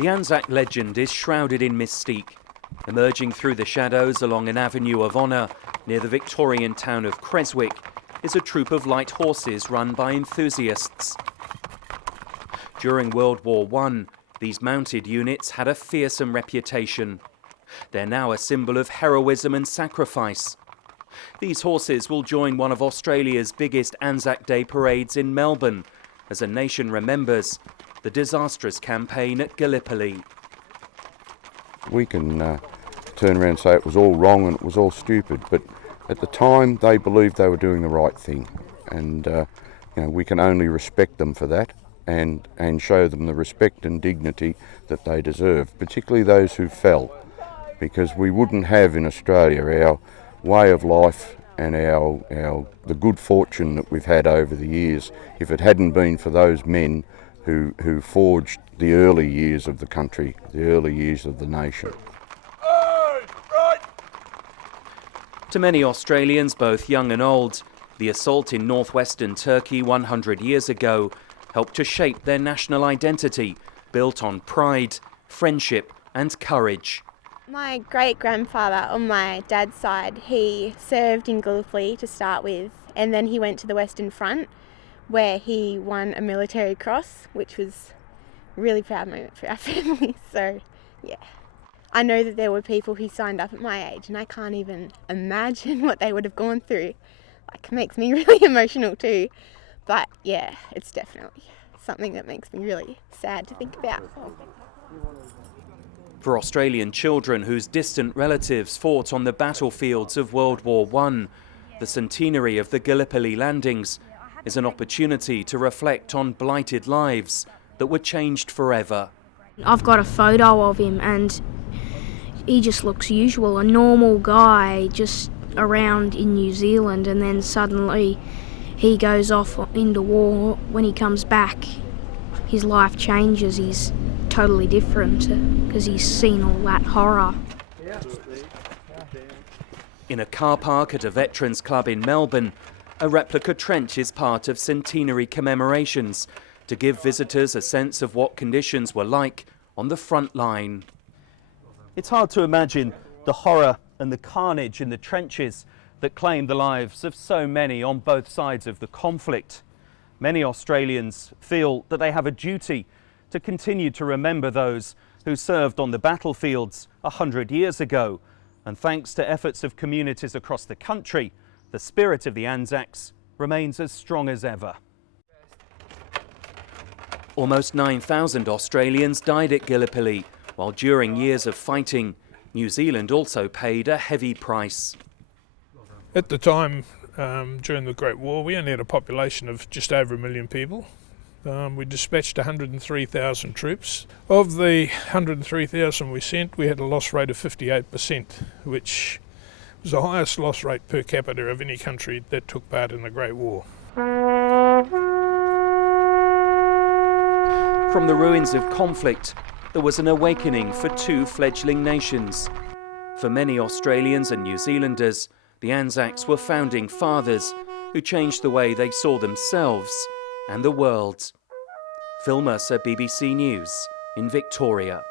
The ANZAC legend is shrouded in mystique. Emerging through the shadows along an avenue of honour near the Victorian town of Creswick is a troop of light horses run by enthusiasts. During World War I, these mounted units had a fearsome reputation. They're now a symbol of heroism and sacrifice. These horses will join one of Australia's biggest Anzac Day parades in Melbourne as a nation remembers the disastrous campaign at Gallipoli. We can turn around and say it was all wrong and it was all stupid, but at the time they believed they were doing the right thing, and we can only respect them for that and show them the respect and dignity that they deserve, particularly those who fell, because we wouldn't have in Australia our way of life and the good fortune that we've had over the years if it hadn't been for those men who forged the early years of the country, the early years of the nation. To many Australians, both young and old, the assault in northwestern Turkey 100 years ago helped to shape their national identity, built on pride, friendship and courage. My great-grandfather on my dad's side, he served in Gallipoli to start with, and then he went to the Western Front where he won a military cross, which was a really proud moment for our family. So, yeah. I know that there were people who signed up at my age and I can't even imagine what they would have gone through. It makes me really emotional too. But yeah, it's definitely something that makes me really sad to think about. For Australian children whose distant relatives fought on the battlefields of World War I, the centenary of the Gallipoli landings is an opportunity to reflect on blighted lives that were changed forever. I've got a photo of him and he just looks usual, a normal guy just around in New Zealand, and then suddenly he goes off into war. When he comes back, his life changes. He's totally different because he's seen all that horror. In a car park at a veterans club in Melbourne, a replica trench is part of centenary commemorations to give visitors a sense of what conditions were like on the front line. It's hard to imagine the horror and the carnage in the trenches that claimed the lives of so many on both sides of the conflict. Many Australians feel that they have a duty to continue to remember those who served on the battlefields 100 years ago. And thanks to efforts of communities across the country, the spirit of the Anzacs remains as strong as ever. Almost 9,000 Australians died at Gallipoli, while during years of fighting, New Zealand also paid a heavy price. At the time, during the Great War, we only had a population of just over 1 million people. We dispatched 103,000 troops. Of the 103,000 we sent, we had a loss rate of 58%, which was the highest loss rate per capita of any country that took part in the Great War. From the ruins of conflict, there was an awakening for two fledgling nations. For many Australians and New Zealanders, the Anzacs were founding fathers who changed the way they saw themselves and the world. Phil Mercer, BBC News in Victoria.